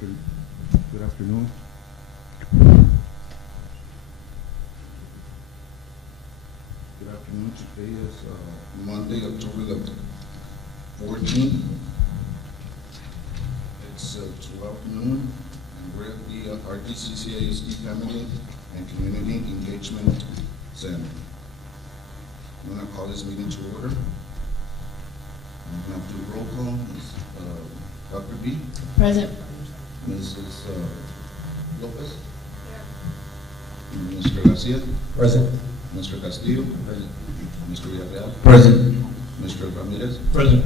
Good afternoon. Good afternoon. Today is Monday, October the 14th. It's 12 noon, and we're at the RGCCISD Family and Community Engagement Center. I'm going to call this meeting to order. I'm going to do roll call. Dr. B. Present. Mrs. Lopez. Mr. Garcia. Present. Mr. Castillo. Present. Mr. Villarreal. Present. Mr. Ramirez. Present.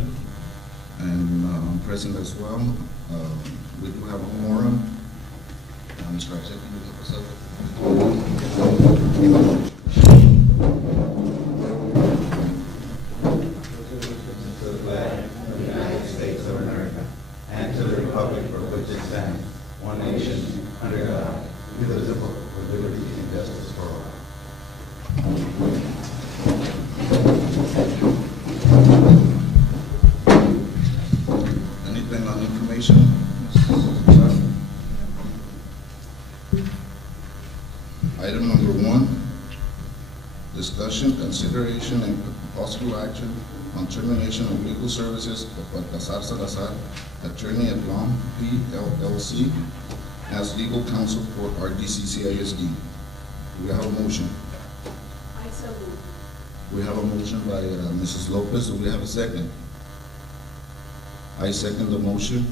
And I'm present as well. We do have a quorum. Mr. Isaac, can you help us out? To the flag of the United States of America and to the republic for which it stands, one nation, under God, indivisible, with liberty and justice for all. Anything on information? Item number 1, discussion, consideration, and possible action on termination of legal services of Baltasar Salazar, attorney at law, PLLC, as legal counsel for RGCCISD. Do we have a motion? I so move. We have a motion by Mrs. Lopez. Do we have a second? I second the motion.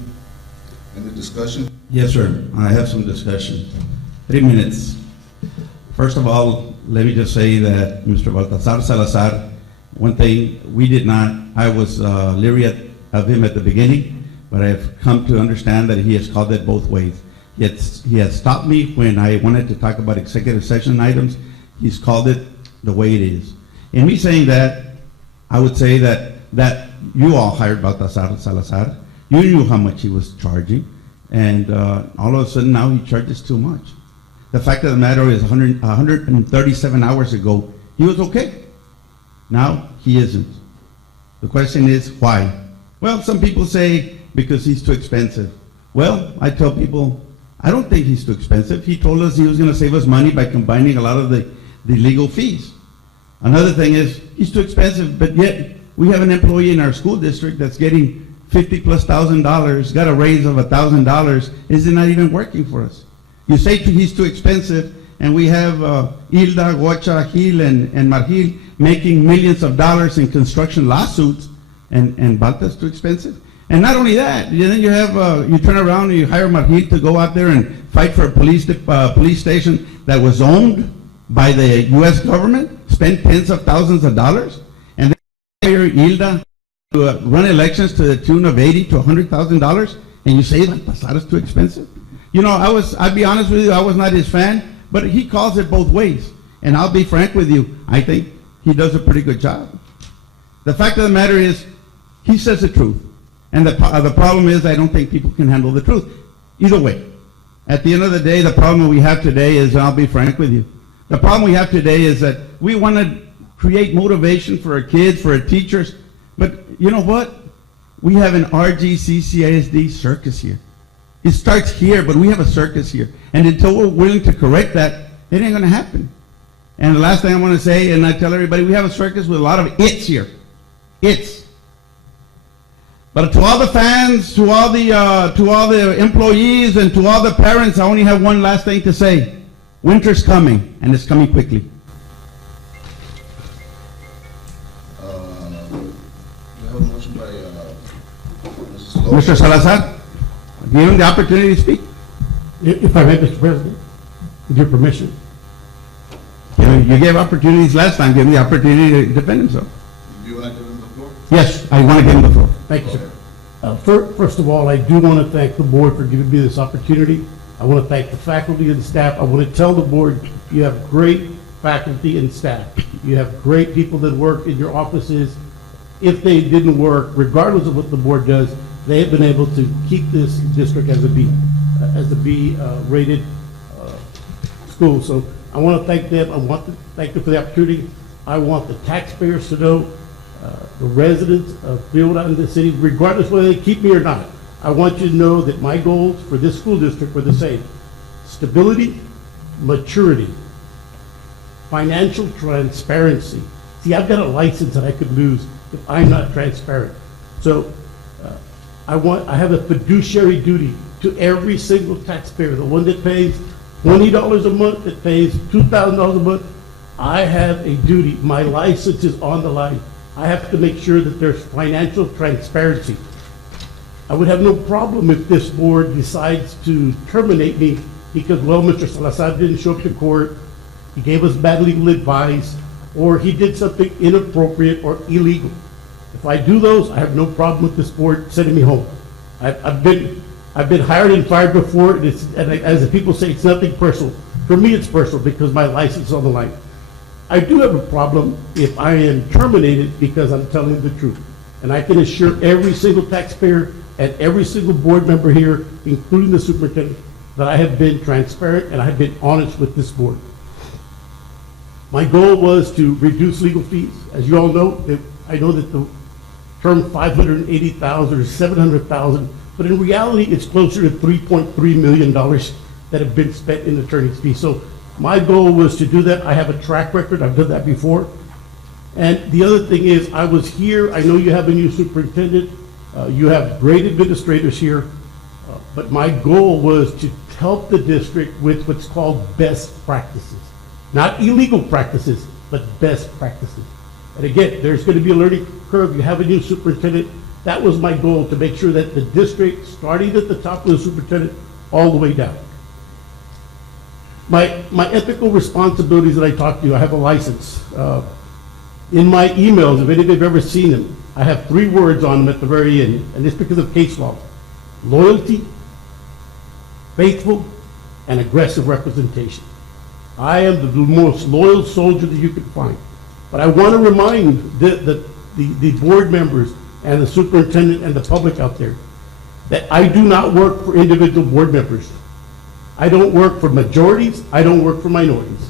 Any discussion? Yes, sir. I have some discussion. 3 minutes. First of all, let me just say that Mr. Baltasar Salazar, one thing we did not, I was leery of him at the beginning, but I've come to understand that he has called it both ways. He has stopped me when I wanted to talk about executive session items. He's called it the way it is. In me saying that, I would say that you all hired Baltasar Salazar. You knew how much he was charging, and all of a sudden now he charges too much. The fact of the matter is 137 hours ago, he was okay. Now he isn't. The question is why? Well, some people say because he's too expensive. Well, I tell people, I don't think he's too expensive. He told us he was going to save us money by combining a lot of the legal fees. Another thing is he's too expensive, but yet we have an employee in our school district that's getting $50,000+, got a raise of $1,000, is not even working for us. You say he's too expensive, and we have Hilda, Gocha, Gil, and Margil making millions of dollars in construction lawsuits, and Balta's too expensive. And not only that, then you have you turn around and you hire Margil to go out there and fight for a police station that was owned by the U.S. government, spend tens of thousands of dollars, and then hire Hilda to run elections to the tune of $80,000 to $100,000, and you say Baltasar is too expensive. You know, I'd be honest with you, I was not his fan, but he calls it both ways. And I'll be frank with you, I think he does a pretty good job. The fact of the matter is, he says the truth. And the problem is, I don't think people can handle the truth. Either way, at the end of the day, the problem we have today is, I'll be frank with you, the problem we have today is that we want to create motivation for our kids, for our teachers, but you know what? We have an RGCCISD circus here. It starts here, but we have a circus here. And until we're willing to correct that, it ain't gonna happen. And the last thing I wanna say, and I tell everybody, we have a circus with a lot of its here. Its. But to all the fans, to all the employees, and to all the parents, I only have one last thing to say. Winter's coming, and it's coming quickly. We have a motion by Mrs. Lopez. Mr. Salazar, give him the opportunity to speak. If I may, Mr. President, with your permission. You gave opportunities last time, give him the opportunity to defend himself. Do you want to give him the floor? Yes, I want to give him the floor. Thank you, sir. First of all, I do want to thank the board for giving me this opportunity. I want to thank the faculty and staff. I want to tell the board you have great faculty and staff. You have great people that work in your offices. If they didn't work, regardless of what the board does, they have been able to keep this district as a B rated school. So I want to thank them. I want to thank them for the opportunity. I want the taxpayers to know, the residents of Field out in the city, regardless whether they keep me or not, I want you to know that my goals for this school district were the same. Stability, maturity, financial transparency. See, I've got a license that I could lose if I'm not transparent. So I have a fiduciary duty to every single taxpayer, the one that pays $20 a month, that pays $2,000 a month. I have a duty. My license is on the line. I have to make sure that there's financial transparency. I would have no problem if this board decides to terminate me because, well, Mr. Salazar didn't show up to court, he gave us bad legal advice, or he did something inappropriate or illegal. If I do those, I have no problem with this board sending me home. I've been hired and fired before, and as the people say, it's nothing personal. For me, it's personal because my license is on the line. I do have a problem if I am terminated because I'm telling the truth. And I can assure every single taxpayer and every single board member here, including the superintendent, that I have been transparent and I have been honest with this board. My goal was to reduce legal fees. As you all know, I know that the term 580,000 or 700,000, but in reality, it's closer to $3.3 million that have been spent in attorney's fees. So my goal was to do that. I have a track record. I've done that before. And the other thing is, I was here. I know you have a new superintendent. You have great administrators here. But my goal was to help the district with what's called best practices. Not illegal practices, but best practices. And again, there's going to be a learning curve. You have a new superintendent. That was my goal, to make sure that the district, starting at the top of the superintendent, all the way down. My ethical responsibilities that I talked to you, I have a license. In my emails, if anybody's ever seen them, I have 3 words on them at the very end, and it's because of case law. Loyalty, faithful, and aggressive representation. I am the most loyal soldier that you could find. But I want to remind the board members and the superintendent and the public out there that I do not work for individual board members. I don't work for majorities. I don't work for minorities.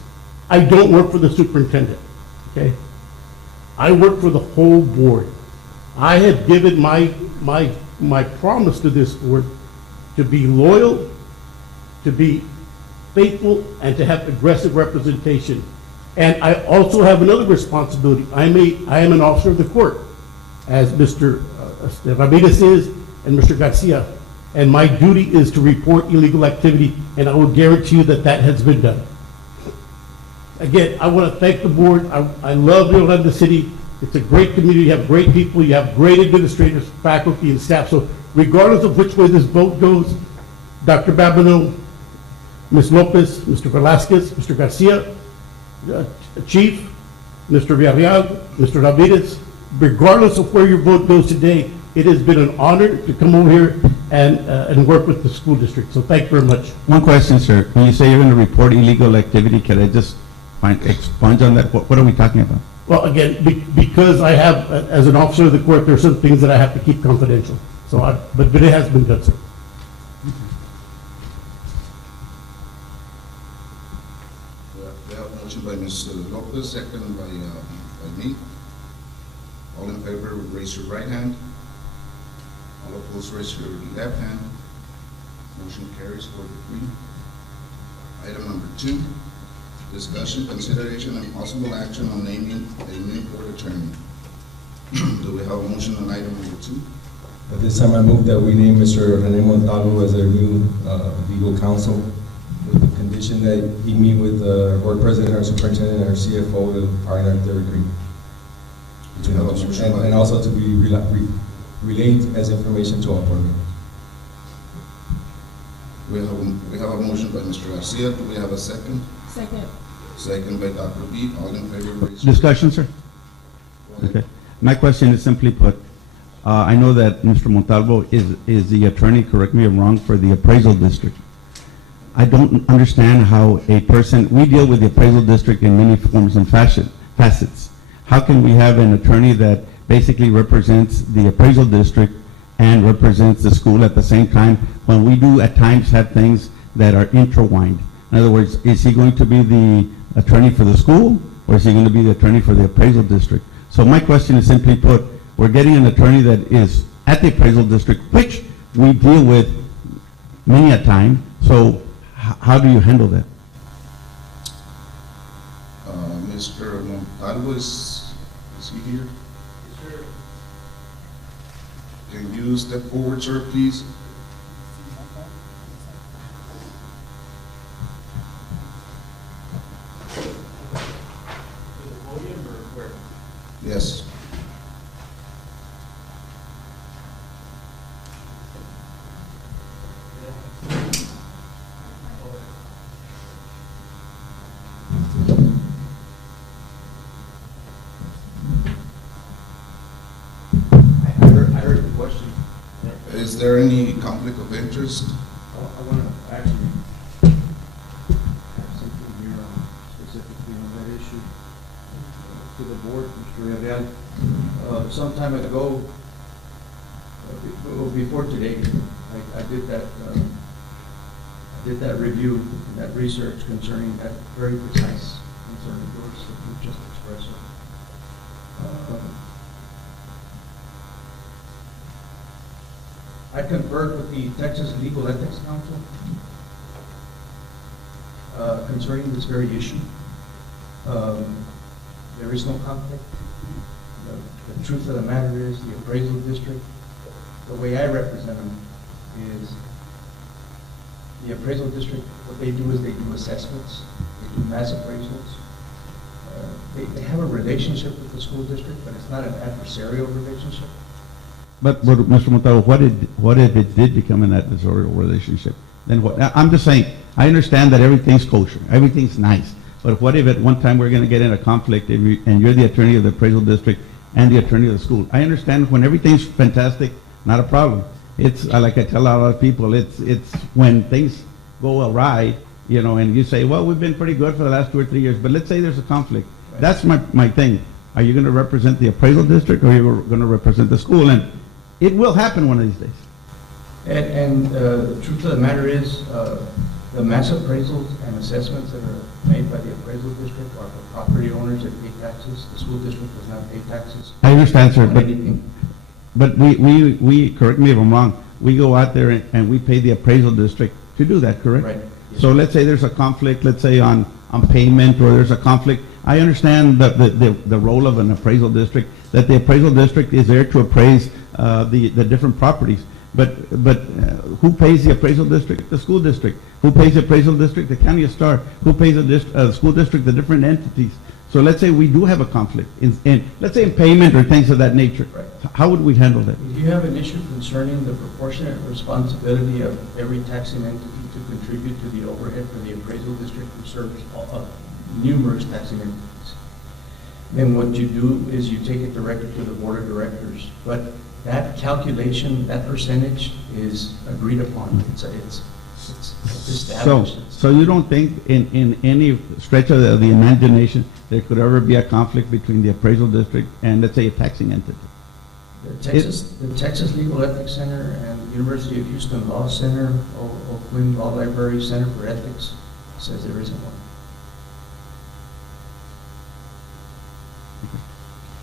I don't work for the superintendent, okay? I work for the whole board. I have given my promise to this board to be loyal, to be faithful, and to have aggressive representation. And I also have another responsibility. I am an officer of the court, as Mr. Ramirez is and Mr. Garcia. And my duty is to report illegal activity, and I will guarantee you that that has been done. Again, I want to thank the board. I love Yolanda City. It's a great community. You have great people. You have great administrators, faculty, and staff. So regardless of which way this vote goes, Dr. Babineau, Ms. Lopez, Mr. Velasquez, Mr. Garcia, Chief, Mr. Villarreal, Mr. Ramirez, regardless of where your vote goes today, it has been an honor to come over here and work with the school district. So thank you very much. One question, sir. When you say you're going to report illegal activity, can I just expunge on that? What are we talking about? Well, again, because I have, as an officer of the court, there are some things that I have to keep confidential. So, but it has been done, sir. We have a motion by Mr. Lopez, second by me. All in favor, raise your right hand. All opposed, raise your left hand. Motion carries 4-3. Item number 2, discussion, consideration, and possible action on naming a new court attorney. Do we have a motion on item number 2? At this time, I move that we name Mr. Rene Montalvo as our new legal counsel, with the condition that he meet with our board president, our superintendent, and our CFO to find our third degree. And also to be relayed as information to our board members. We have a motion by Mr. Garcia. Do we have a second? Second. Second by Dr. B. All in favor, raise. Discussion, sir? Okay. My question is simply put, I know that Mr. Montalvo is the attorney, correct me if I'm wrong, for the appraisal district. I don't understand how a person, we deal with the appraisal district in many forms and facets. How can we have an attorney that basically represents the appraisal district and represents the school at the same time, when we do at times have things that are intertwined? In other words, is he going to be the attorney for the school, or is he going to be the attorney for the appraisal district? So my question is simply put, we're getting an attorney that is at the appraisal district, which we deal with many a time. So how do you handle that? Mr. Montalvo, is he here? Can you step forward, sir, please? Yes. I heard the question. Is there any conflict of interest? I want to actually have something here specifically on that issue to the board, Mr. Real. Some time ago, before today, I did that review, and that research concerning that very precise concern of yours that you just expressed. I conferred with the Texas Legal Ethics Council concerning this very issue. There is no conflict. The truth of the matter is the appraisal district, the way I represent them, is the appraisal district, what they do is they do assessments, they do mass appraisals. They have a relationship with the school district, but it's not an adversarial relationship. But Mr. Montalvo, what if it did become an adversarial relationship? Then what? I'm just saying, I understand that everything's kosher, everything's nice, but what if at one time we're going to get in a conflict and you're the attorney of the appraisal district and the attorney of the school? I understand when everything's fantastic, not a problem. It's like I tell a lot of people, it's when things go awry, you know, and you say, well, we've been pretty good for the last 2 or 3 years, but let's say there's a conflict. Right. That's my thing. Are you going to represent the appraisal district or are you going to represent the school? And it will happen one of these days. And the truth of the matter is, the mass appraisals and assessments that are made by the appraisal district are for property owners that pay taxes. The school district does not pay taxes. I understand, sir, Anything. but we, correct me if I'm wrong, we go out there and we pay the appraisal district to do that, correct? Right. Yes. So let's say there's a conflict, let's say on payment, or there's a conflict. I understand the role of an appraisal district, that the appraisal district is there to appraise the different properties. But who pays the appraisal district? The school district. Who pays the appraisal district? The county of Star. Who pays the school district? The different entities. So let's say we do have a conflict let's say in payment or things of that nature. Right. How would we handle that? If you have an issue concerning the proportionate responsibility of every taxing entity to contribute to the overhead for the appraisal district, who serves numerous taxing entities, then what you do is you take it directly to the board of directors. But that calculation, that percentage is agreed upon. It's established. So you don't think in any stretch of the imagination there could ever be a conflict between the appraisal district and, let's say, a taxing entity? The Texas Legal Ethics Center and University of Houston Law Center, Oakland Law Library Center for Ethics says there isn't one.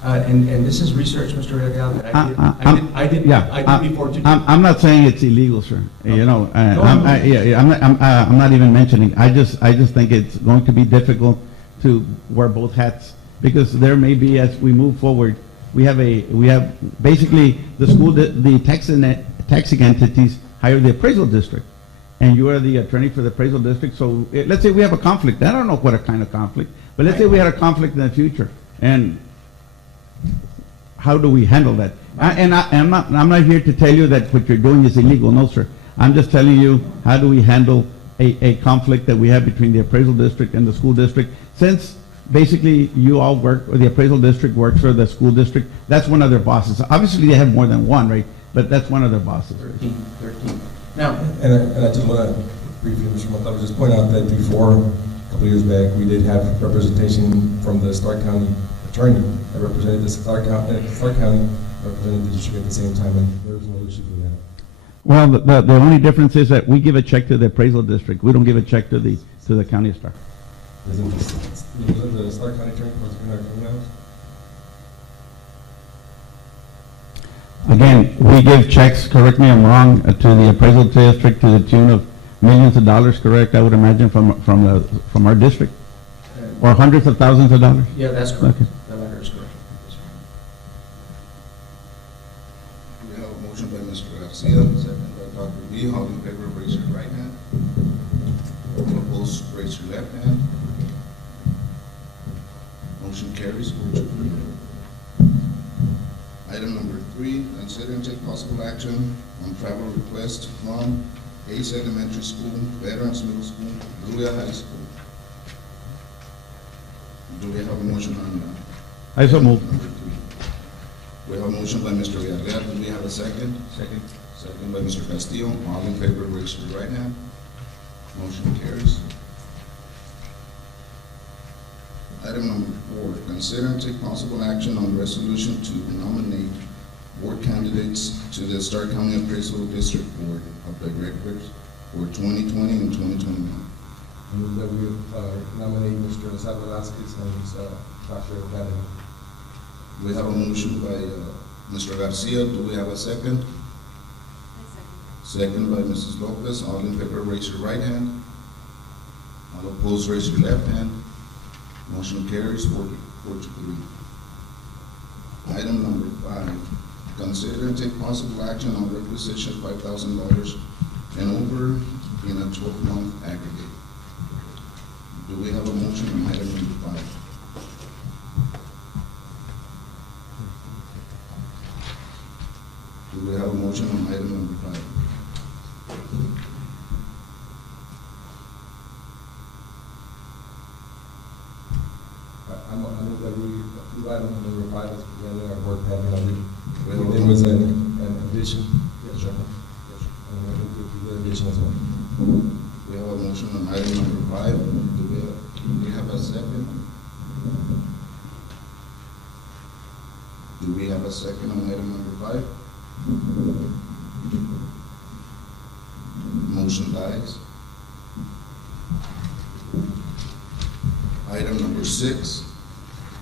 And this is research, Mr. Real, that I did before today. I'm not saying it's illegal, sir. No. You know, No. I'm not even mentioning. I just think it's going to be difficult to wear both hats, because there may be, as we move forward, we have basically the school, the taxing entities hire the appraisal district, and you are the attorney for the appraisal district. So let's say we have a conflict. I don't know what a kind of conflict, but let's say we had a conflict in the future, and how do we handle that? I'm not here to tell you that what you're doing is illegal. No, sir. I'm just telling you, how do we handle a conflict that we have between the appraisal district and the school district? Since basically you all work, or the appraisal district works for the school district, that's one of their bosses. Obviously they have more than one, right? But that's one of their bosses. 13. Now, And I just want to briefly, Mr. Montalvo, just point out that before, a couple of years back, we did have representation from the Stark County attorney that represented the Stark County, represented the district at the same time, and there was no issue with that. Well, the only difference is that we give a check to the appraisal district. We don't give a check to the county of Stark. Isn't the Stark County attorney was in our Again, we give checks, correct me if I'm wrong, to the appraisal district to the tune of millions of dollars, correct? I would imagine from our district, or hundreds of thousands of dollars? Yeah, that's correct. Okay. That latter is correct. Yes, sir. We have a motion by Mr. Garcia, second by Dr. B. All in favor, raise your right hand. All opposed, raise your left hand. Motion carries 4-3. Item number 3, consider and take possible action on travel request from Ace Elementary School, Veterans Middle School, Luria High School. Do we have a motion on that? I so move. Number 3. We have a motion by Mr. Villarreal. Do we have a second? Second. Second by Mr. Castillo. All in favor, raise your right hand. Motion carries. Item number 4, consider and take possible action on resolution to nominate board candidates to the Stark County Appraisal District Board of Directors for 2020 and 2021. I move that we nominate Mr. Azar Velasquez and his Dr. Academy. We have a motion by Mr. Garcia. Do we have a second? Second by Mrs. Lopez. All in favor, raise your right hand. All opposed, raise your left hand. Motion carries 4-3. Item number 5, consider and take possible action on requisition $5,000 and over in a 12-month aggregate. Do we have a motion on item number 5? Do we have a motion on item number 5? I move that we approve item number 5 as presented at our board packet. Well, There was an addition. Yes, sir. And I move to approve the addition as well. We have a motion on item number 5. Do we have a second? Do we have a second on item number 5? Motion dies. Item number 6,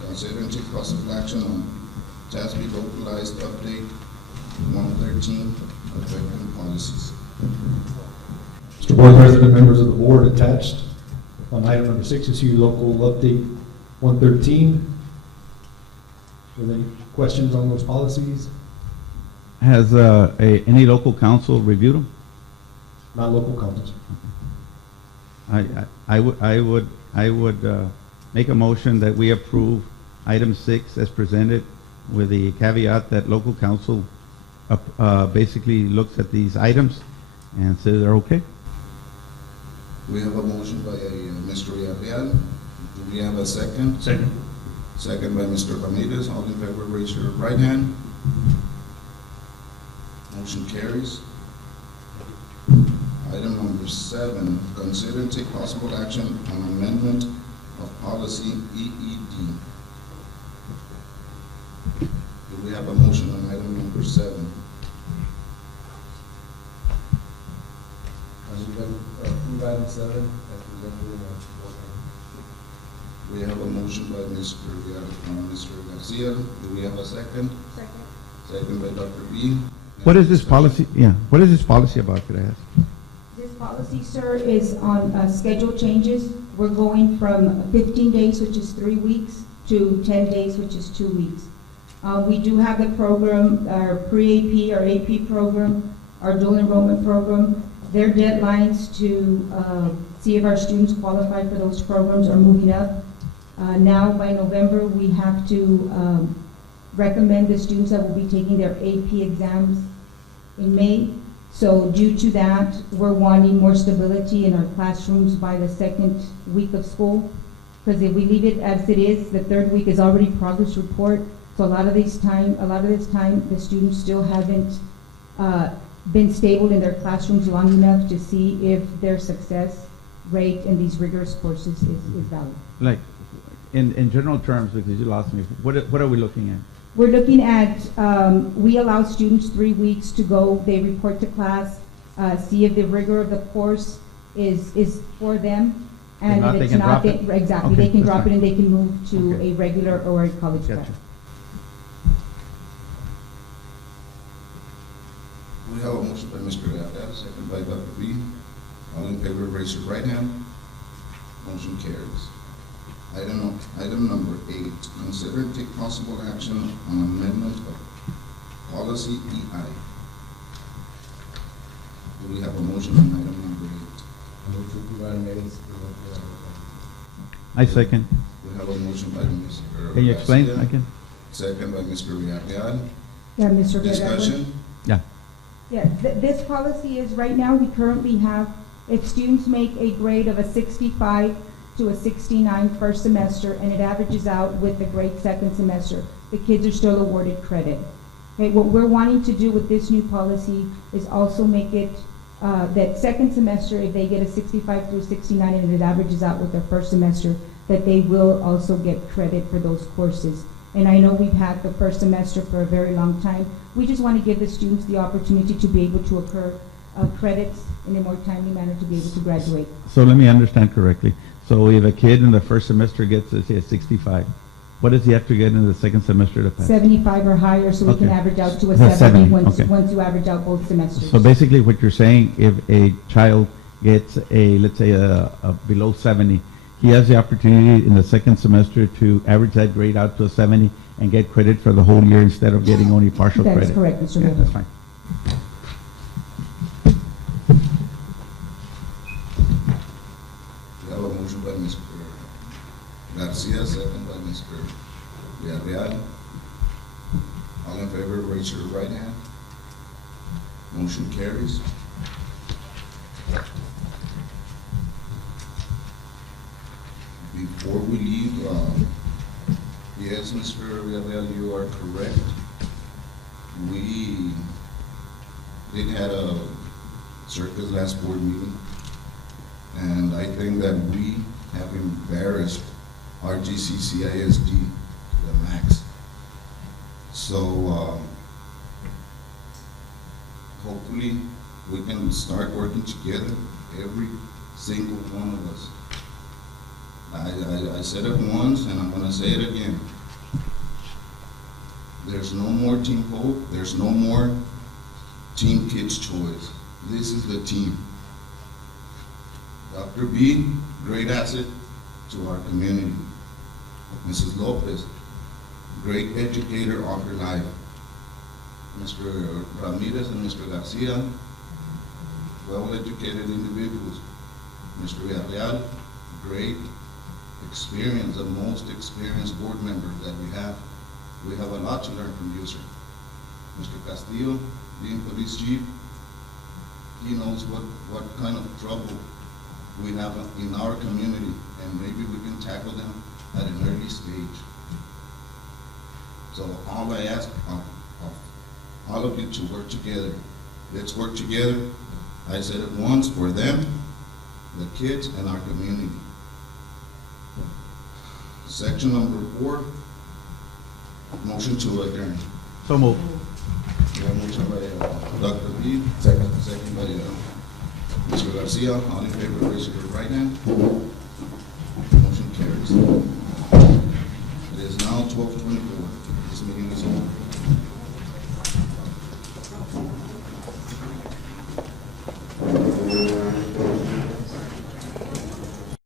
consider and take possible action on TASB localized update 113 affecting policies. Mr. Board President, members of the board, attached on item number 6 is your local update 113. Are there any questions on those policies? Has any local council reviewed them? Not local councils. I would make a motion that we approve item 6 as presented with the caveat that local council basically looks at these items and says they're okay. We have a motion by Mr. Villarreal. Do we have a second? Second. Second by Mr. Ramirez. All in favor, raise your right hand. Motion carries. Item number 7, consider and take possible action on amendment of policy EED. Do we have a motion on item number 7? I move that we approve item 7 as presented in our board packet. We have a motion by Mr. Garcia. Do we have a second? Second. Second by Dr. B. What is this policy? Yeah, what is this policy about, could I ask? This policy, sir, is on schedule changes. We're going from 15 days, which is 3 weeks, to 10 days, which is 2 weeks. We do have the program, our pre-AP, our AP program, our dual enrollment program. Their deadlines to see if our students qualify for those programs are moving up. Now, by November, we have to recommend the students that will be taking their AP exams in May. So due to that, we're wanting more stability in our classrooms by the 2nd week of school. Because if we leave it as it is, the 3rd week is already progress report. So a lot of this time, the students still haven't been stable in their classrooms long enough to see if their success rate in these rigorous courses is valid. Like, in general terms, because you lost me, what are we looking at? We're looking at, we allow students 3 weeks to go, they report to class, see if the rigor of the course is for them. And not, if they it's can not, drop it? exactly, Okay, they can that's drop it fine. and they can move to Okay. a regular or a college Gotcha. class. We have a motion by Mr. Gata, second by Dr. B. All in favor, raise your right hand. Motion carries. Item number 8, consider and take possible action on amendment of policy EI. Do we have a motion on item number 8? I move to approve item 8 is I second. We have a motion by Mr. Can you explain? Garcia, I can. second by Mr. Villarreal. Yeah, Mr. Guerrero. Discussion? Yeah. Yeah, this policy is, right now, we currently have, if students make a grade of a 65 to a 69 first semester, and it averages out with the grade second semester, the kids are still awarded credit. Okay, what we're wanting to do with this new policy is also make it, that second semester, if they get a 65 through 69 and it averages out with their first semester, that they will also get credit for those courses. And I know we've had the first semester for a very long time. We just want to give the students the opportunity to be able to accrue credits in a more timely manner to be able to graduate. So let me understand correctly. So if a kid in the first semester gets, let's say, a 65, what does he have to get in the second semester to pass? 75 or higher, so we can Okay. average out to a That's 70 okay. once you average out both semesters. So basically what you're saying, if a child gets a, let's say, a below 70, he has the opportunity in the second semester to average that grade out to a 70 and get credit for the whole year instead of getting only partial That credit. is correct, Mr. Yeah, Guerrero. that's fine. We have a motion by Mr. Garcia, second by Mr. Villarreal. All in favor, raise your right hand. Motion carries. Before we leave, yes, Mr. Villarreal, you are correct. We did have a circus last board meeting, and I think that we have embarrassed RGCCISD to the max. So, hopefully, we can start working together, every single one of us. I said it once, and I'm gonna say it again. There's no more Team Hope, there's no more Team Kids Choice. This is the team. Dr. B, great asset to our community. Mrs. Lopez, great educator of her life. Mr. Ramirez and Mr. Garcia, well-educated individuals. Mr. Villarreal, great experience, the most experienced board member that we have. We have a lot to learn from you, sir. Mr. Castillo, being police chief, he knows what kind of trouble we have in our community, and maybe we can tackle them at an early stage. So all I ask of all of you to work together. Let's work together. I said it once, for them, the kids, and our community. Section number 4, motion to adjourn. So moved. We have a motion by Dr. B, second. second by Mr. Garcia. All in favor, raise your right hand.